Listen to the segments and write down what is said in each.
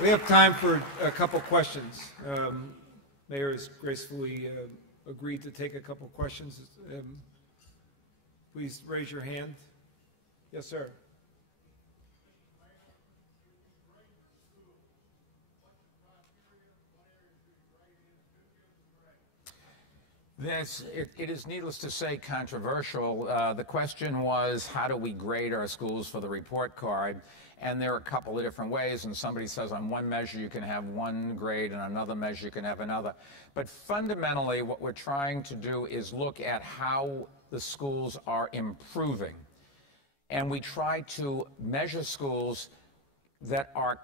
We have time for a couple questions. Mayor has gracefully agreed to take a couple questions. Please raise your hand. Yes, sir. It is needless to say controversial. The question was, how do we grade our schools for the report card? And there are a couple of different ways, and somebody says on one measure you can have one grade and another measure you can have another. But fundamentally what we're trying to do is look at how the schools are improving. And we try to measure schools that are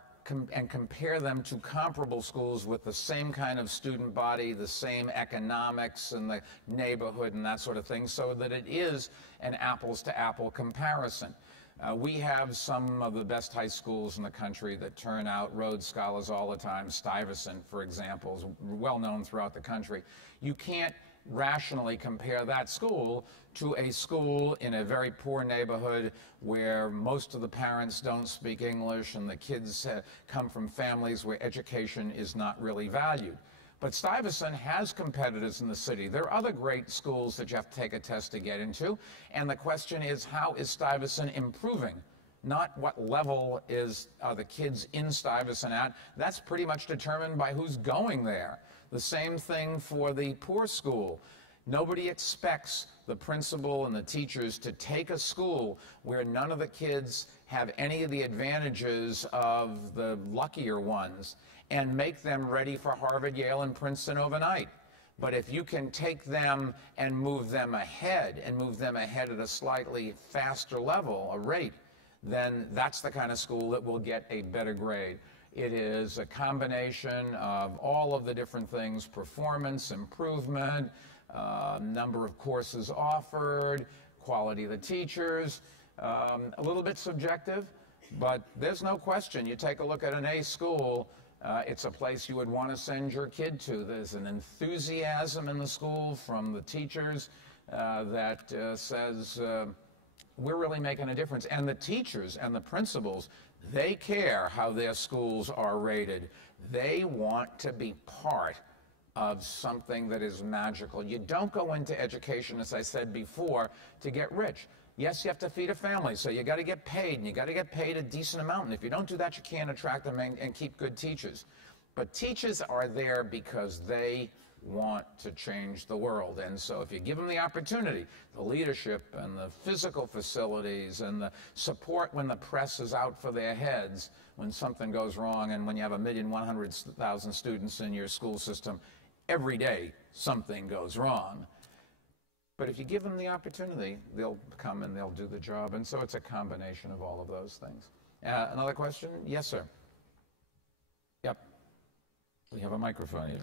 and compare them to comparable schools with the same kind of student body, the same economics and the neighborhood and that sort of thing, so that it is an apples-to-apple comparison. We have some of the best high schools in the country that turn out Rhodes Scholars all the time. Stuyvesant, for example, is well known throughout the country. You can't rationally compare that school to a school in a very poor neighborhood where most of the parents don't speak English and the kids come from families where education is not really valued. But Stuyvesant has competitors in the city. There are other great schools that you have to take a test to get into, and the question is, how is Stuyvesant improving? Not what level are the kids in Stuyvesant at. That's pretty much determined by who's going there. The same thing for the poor school. Nobody expects the principal and the teachers to take a school where none of the kids have any of the advantages of the luckier ones and make them ready for Harvard, Yale, and Princeton overnight. But if you can take them and move them ahead, at a slightly faster level, a rate, then that's the kind of school that will get a better grade. It is a combination of all of the different things: performance, improvement, number of courses offered, quality of the teachers, a little bit subjective, but there's no question. You take a look at an A school, it's a place you would want to send your kid to. There's an enthusiasm in the school from the teachers that says, we're really making a difference. And the teachers and the principals, they care how their schools are rated. They want to be part of something that is magical. You don't go into education, as I said before, to get rich. Yes, you have to feed a family, so you got to get paid, and you got to get paid a decent amount. And if you don't do that, you can't attract them and keep good teachers. But teachers are there because they want to change the world. And so if you give them the opportunity, the leadership and the physical facilities and the support when the press is out for their heads, when something goes wrong, and when you have 1,100,000 students in your school system, every day something goes wrong. But if you give them the opportunity, they'll come and they'll do the job. And so it's a combination of all of those things. Another question? Yes, sir. Yep. We have a microphone here.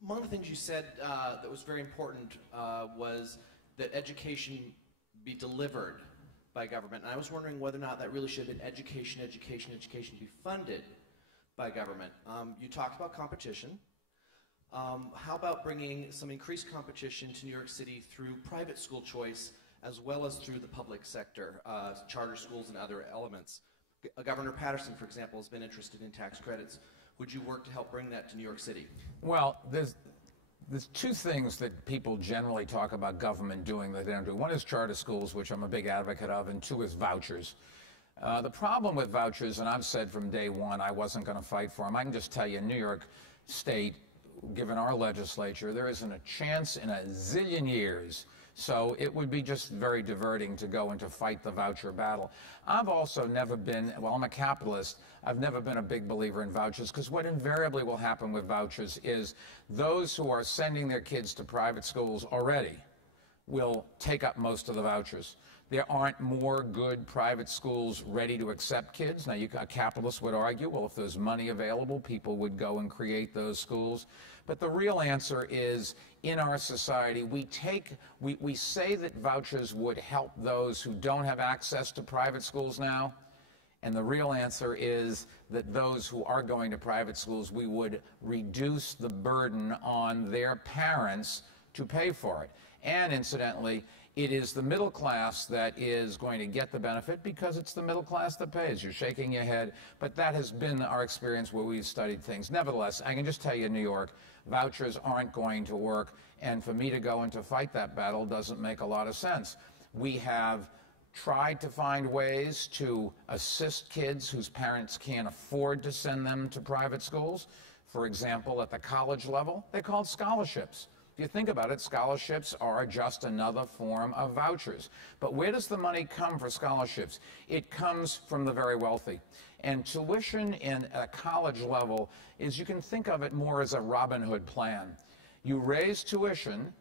One of the things you said that was very important was that education be delivered by government. And I was wondering whether or not that really should have been education be funded by government. You talked about competition. How about bringing some increased competition to New York City through private school choice as well as through the public sector, charter schools and other elements? Governor Patterson, for example, has been interested in tax credits. Would you work to help bring that to New York City? Well, there's two things that people generally talk about government doing that they don't do. One is charter schools, which I'm a big advocate of, and two is vouchers. The problem with vouchers, and I've said from day one I wasn't going to fight for them. I can just tell you, New York State, given our legislature, there isn't a chance in a zillion years. So it would be just very diverting to go and to fight the voucher battle. I've also never been, well, I'm a capitalist, I've never been a big believer in vouchers, because what invariably will happen with vouchers is those who are sending their kids to private schools already will take up most of the vouchers. There aren't more good private schools ready to accept kids. Now, a capitalist would argue, well, if there's money available, people would go and create those schools. But the real answer is, in our society, we say that vouchers would help those who don't have access to private schools now. And the real answer is that those who are going to private schools, we would reduce the burden on their parents to pay for it. And incidentally, it is the middle class that is going to get the benefit because it's the middle class that pays. You're shaking your head, but that has been our experience where we've studied things. Nevertheless, I can just tell you in New York, vouchers aren't going to work, and for me to go and to fight that battle doesn't make a lot of sense. We have tried to find ways to assist kids whose parents can't afford to send them to private schools. For example, at the college level, they're called scholarships. If you think about it, scholarships are just another form of vouchers. But where does the money come for scholarships? It comes from the very wealthy. And tuition in a college level is, you can think of it more as a Robin Hood plan. You raise tuition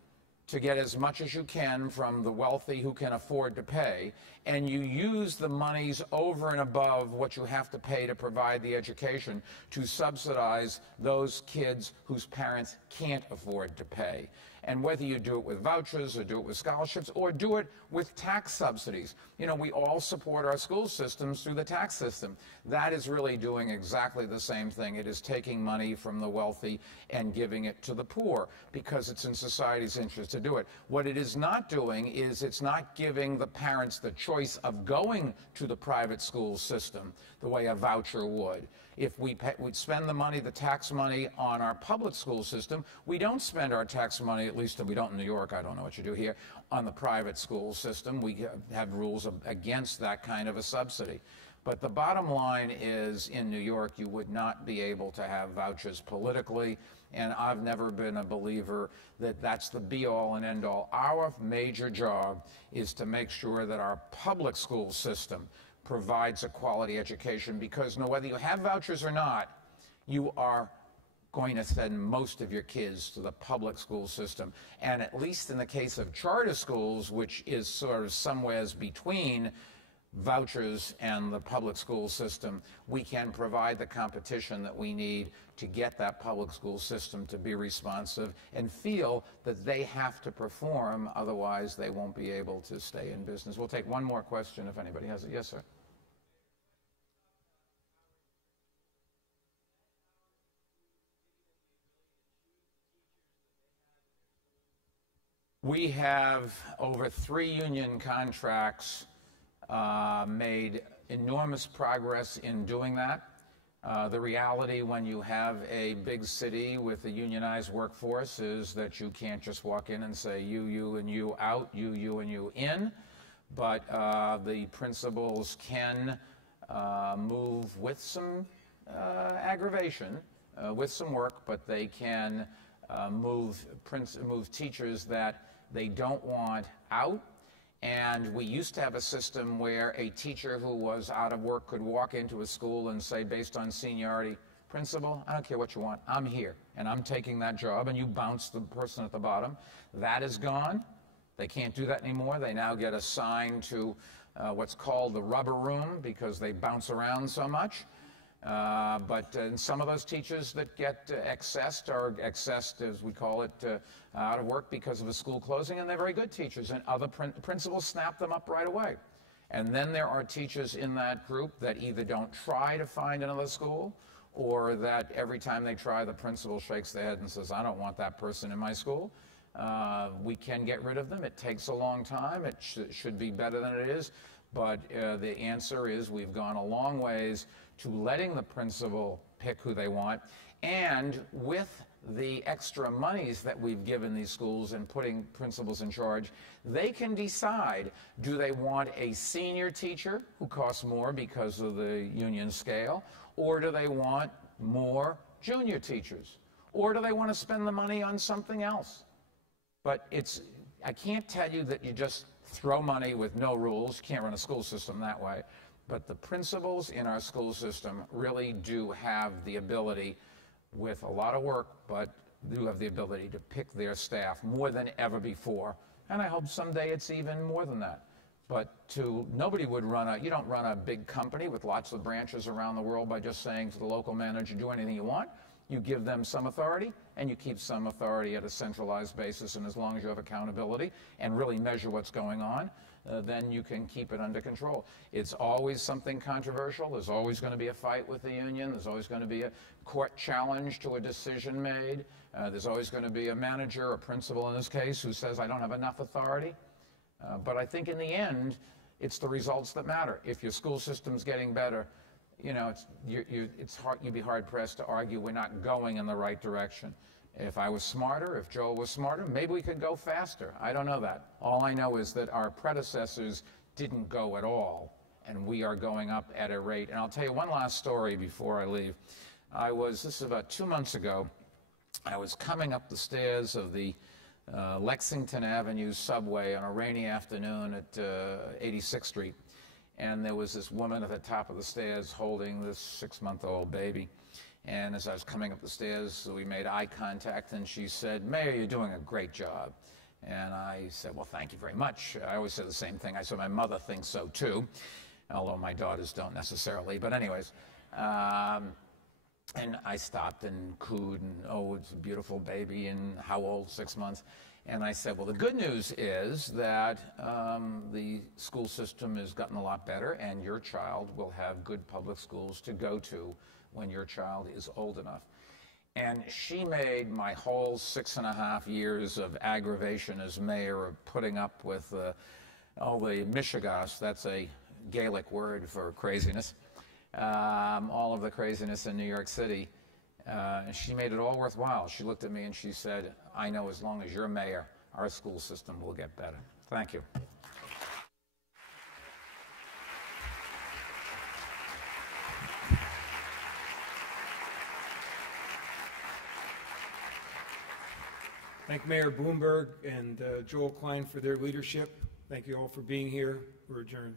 to get as much as you can from the wealthy who can afford to pay, and you use the monies over and above what you have to pay to provide the education to subsidize those kids whose parents can't afford to pay. And whether you do it with vouchers or do it with scholarships or do it with tax subsidies, you know, we all support our school systems through the tax system. That is really doing exactly the same thing. It is taking money from the wealthy and giving it to the poor because it's in society's interest to do it. What it is not doing is it's not giving the parents the choice of going to the private school system the way a voucher would. If we'd spend the money, the tax money, on our public school system, we don't spend our tax money, at least we don't in New York, I don't know what you do here, on the private school system. We have rules against that kind of a subsidy. But the bottom line is, in New York, you would not be able to have vouchers politically, and I've never been a believer that that's the be-all and end-all. Our major job is to make sure that our public school system provides a quality education, because whether you have vouchers or not, you are going to send most of your kids to the public school system. And at least in the case of charter schools, which is sort of somewheres between vouchers and the public school system, we can provide the competition that we need to get that public school system to be responsive and feel that they have to perform, otherwise they won't be able to stay in business. We'll take one more question if anybody has it. Yes, sir. We have over 3 union contracts made enormous progress in doing that. The reality when you have a big city with a unionized workforce is that you can't just walk in and say you, and you out, you, and you in. But the principals can move with some aggravation, with some work, but they can move teachers that they don't want out. And we used to have a system where a teacher who was out of work could walk into a school and say, based on seniority, principal, I don't care what you want, I'm here, and I'm taking that job, and you bounce the person at the bottom. That is gone. They can't do that anymore. They now get assigned to what's called the rubber room because they bounce around so much. But some of those teachers that get accessed are accessed, as we call it, out of work because of a school closing, and they're very good teachers, and other principals snap them up right away. And then there are teachers in that group that either don't try to find another school, or that every time they try, the principal shakes their head and says, I don't want that person in my school. We can get rid of them. It takes a long time. It should be better than it is. But the answer is we've gone a long ways to letting the principal pick who they want. And with the extra monies that we've given these schools and putting principals in charge, they can decide, do they want a senior teacher who costs more because of the union scale, or do they want more junior teachers, or do they want to spend the money on something else? But I can't tell you that you just throw money with no rules. You can't run a school system that way. But the principals in our school system really do have the ability, with a lot of work, but do have the ability to pick their staff more than ever before. And I hope someday it's even more than that. But nobody would you don't run a big company with lots of branches around the world by just saying to the local manager, do anything you want. You give them some authority, and you keep some authority at a centralized basis, and as long as you have accountability and really measure what's going on, then you can keep it under control. It's always something controversial. There's always going to be a fight with the union. There's always going to be a court challenge to a decision made. There's always going to be a manager, a principal in this case, who says, I don't have enough authority. But I think in the end, it's the results that matter. If your school system's getting better, you know, you'd be hard-pressed to argue we're not going in the right direction. If I was smarter, if Joel was smarter, maybe we could go faster. I don't know that. All I know is that our predecessors didn't go at all, and we are going up at a rate. And I'll tell you one last story before I leave. This is about 2 months ago, I was coming up the stairs of the Lexington Avenue subway on a rainy afternoon at 86th Street. And there was this woman at the top of the stairs holding this 6-month-old baby. And as I was coming up the stairs, we made eye contact, and she said, Mayor, you're doing a great job. And I said, well, thank you very much. I always say the same thing. I said, my mother thinks so, too, although my daughters don't necessarily. But anyways, and I stopped and cooed, and, oh, it's a beautiful baby, and how old, 6 months? And I said, well, the good news is that the school system has gotten a lot better, and your child will have good public schools to go to when your child is old enough. And she made my whole 6.5 years of aggravation as mayor of putting up with all the mishigas, that's a Gaelic word for craziness, all of the craziness in New York City. She made it all worthwhile. She looked at me and she said, I know as long as you're mayor, our school system will get better. Thank you. Thank Mayor Bloomberg and Joel Klein for their leadership. Thank you all for being here. We're adjourned.